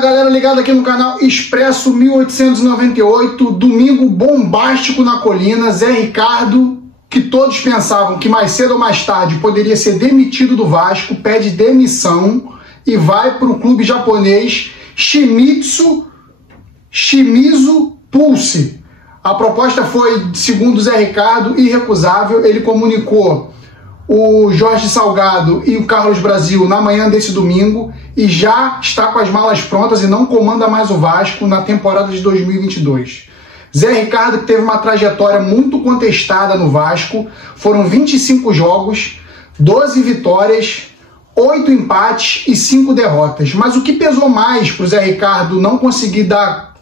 galera ligada aqui no canal Expresso 1898, domingo bombástico na Colina. Zé Ricardo, que todos pensavam que mais cedo ou mais tarde poderia ser demitido do Vasco, pede demissão e vai para o clube japonês Shimizu Pulse. A proposta foi, segundo Zé Ricardo, irrecusável. Ele comunicou o Jorge Salgado e o Carlos Brasil na manhã desse domingo e já está com as malas prontas e não comanda mais o Vasco na temporada de 2022. Zé Ricardo, que teve uma trajetória muito contestada no Vasco, foram 25 jogos, 12 vitórias, 8 empates e 5 derrotas. Mas o que pesou mais para o Zé Ricardo não conseguir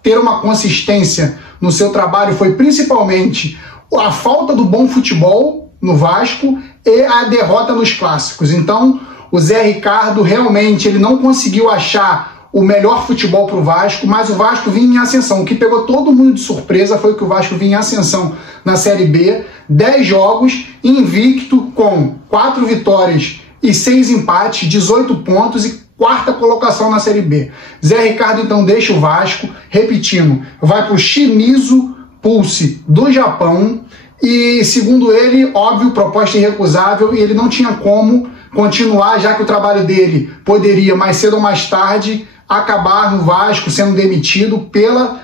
ter uma consistência no seu trabalho foi principalmente a falta do bom futebol no Vasco e a derrota nos clássicos. Então, o Zé Ricardo realmente ele não conseguiu achar o melhor futebol para o Vasco, mas o Vasco vinha em ascensão. O que pegou todo mundo de surpresa foi que o Vasco vinha em ascensão na Série B, 10 jogos, invicto, com 4 vitórias e 6 empates, 18 pontos e quarta colocação na Série B. Zé Ricardo então deixa o Vasco, repetindo, vai para o Shimizu Pulse do Japão e, segundo ele, óbvio, proposta irrecusável e ele não tinha como continuar, já que o trabalho dele poderia, mais cedo ou mais tarde, acabar no Vasco, sendo demitido pela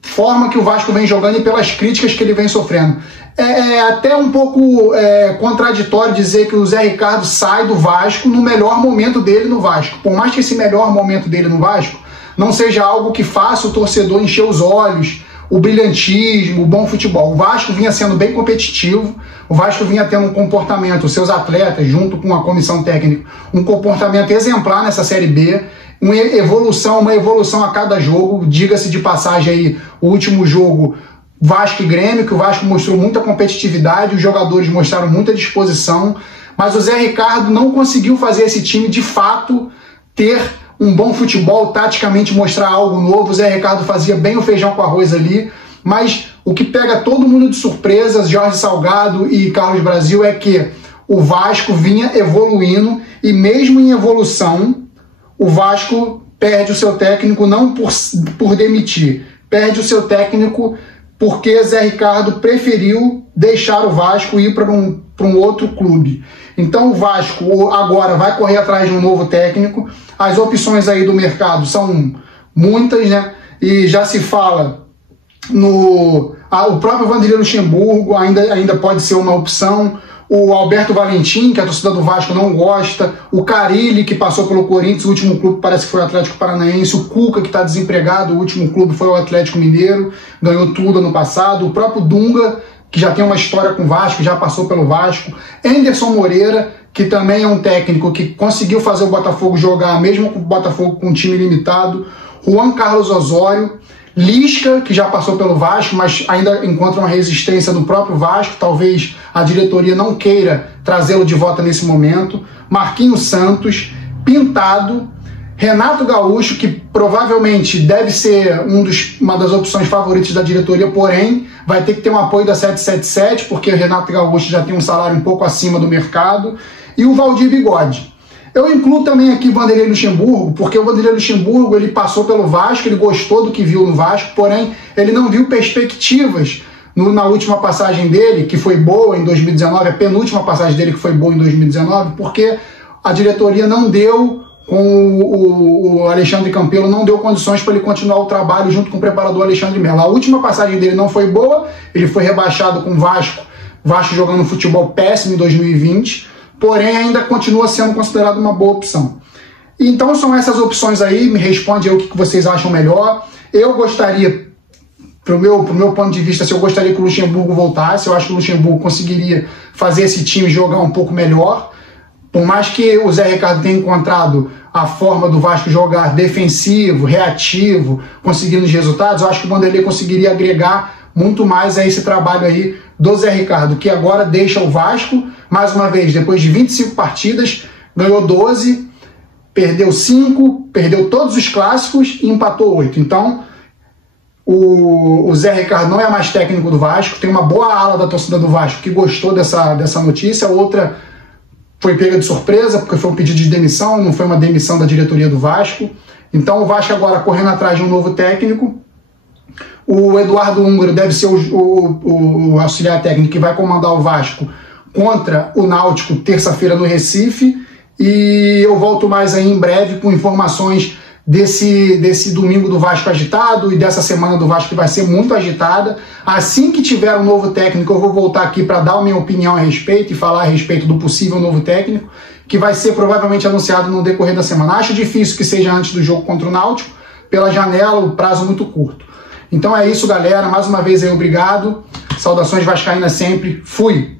forma que o Vasco vem jogando e pelas críticas que ele vem sofrendo. É até um pouco contraditório dizer que o Zé Ricardo sai do Vasco no melhor momento dele no Vasco. Por mais que esse melhor momento dele no Vasco não seja algo que faça o torcedor encher os olhos, o brilhantismo, o bom futebol. O Vasco vinha sendo bem competitivo, o Vasco vinha tendo um comportamento, os seus atletas, junto com a comissão técnica, um comportamento exemplar nessa Série B, uma evolução a cada jogo. Diga-se de passagem aí, o último jogo, Vasco e Grêmio, que o Vasco mostrou muita competitividade, os jogadores mostraram muita disposição, mas o Zé Ricardo não conseguiu fazer esse time, de fato, ter um bom futebol, taticamente mostrar algo novo. O Zé Ricardo fazia bem o feijão com arroz ali, mas o que pega todo mundo de surpresa, Jorge Salgado e Carlos Brasil, é que o Vasco vinha evoluindo e mesmo em evolução, o Vasco perde o seu técnico não por demitir, perde o seu técnico porque Zé Ricardo preferiu deixar o Vasco e ir para um outro clube. Então o Vasco agora vai correr atrás de um novo técnico. As opções aí do mercado são muitas, né? E já se fala o próprio Vanderlei Luxemburgo ainda pode ser uma opção. O Alberto Valentim, que a torcida do Vasco não gosta, o Carille, que passou pelo Corinthians, o último clube parece que foi o Atlético Paranaense, o Cuca, que está desempregado, o último clube foi o Atlético Mineiro, ganhou tudo ano passado, o próprio Dunga, que já tem uma história com o Vasco, já passou pelo Vasco, Anderson Moreira, que também é um técnico que conseguiu fazer o Botafogo jogar, mesmo com o Botafogo com um time limitado, Juan Carlos Osório, Lisca, que já passou pelo Vasco, mas ainda encontra uma resistência no próprio Vasco, talvez a diretoria não queira trazê-lo de volta nesse momento, Marquinhos Santos, Pintado, Renato Gaúcho, que provavelmente deve ser uma das opções favoritas da diretoria, porém vai ter que ter um apoio da 777, porque o Renato Gaúcho já tem um salário um pouco acima do mercado, e o Valdir Bigode. Eu incluo também aqui o Vanderlei Luxemburgo, porque o Vanderlei Luxemburgo ele passou pelo Vasco, ele gostou do que viu no Vasco, porém ele não viu perspectivas na última passagem dele, que foi boa em 2019, a penúltima passagem dele que foi boa em 2019, porque a diretoria não deu, com o Alexandre Campelo, não deu condições para ele continuar o trabalho junto com o preparador Alexandre Melo. A última passagem dele não foi boa, ele foi rebaixado com o Vasco jogando futebol péssimo em 2020, porém ainda continua sendo considerado uma boa opção. Então são essas opções aí, me responde aí o que vocês acham melhor. Eu gostaria, pro meu ponto de vista, eu gostaria que o Luxemburgo voltasse, eu acho que o Luxemburgo conseguiria fazer esse time jogar um pouco melhor, por mais que o Zé Ricardo tenha encontrado a forma do Vasco jogar defensivo, reativo, conseguindo os resultados, eu acho que o Vanderlei conseguiria agregar muito mais a esse trabalho aí do Zé Ricardo, que agora deixa o Vasco, mais uma vez, depois de 25 partidas, ganhou 12, perdeu 5, perdeu todos os clássicos e empatou 8. Então, o Zé Ricardo não é mais técnico do Vasco, tem uma boa ala da torcida do Vasco que gostou dessa notícia, outra foi pega de surpresa, porque foi um pedido de demissão, não foi uma demissão da diretoria do Vasco. Então o Vasco agora correndo atrás de um novo técnico. O Eduardo Húngaro deve ser o auxiliar técnico que vai comandar o Vasco contra o Náutico terça-feira no Recife. E eu volto mais aí em breve com informações desse domingo do Vasco agitado e dessa semana do Vasco que vai ser muito agitada. Assim que tiver um novo técnico, eu vou voltar aqui para dar a minha opinião a respeito e falar a respeito do possível novo técnico, que vai ser provavelmente anunciado no decorrer da semana. Acho difícil que seja antes do jogo contra o Náutico, pela janela, o prazo muito curto. Então é isso, galera. Mais uma vez aí, obrigado. Saudações vascaínas sempre. Fui!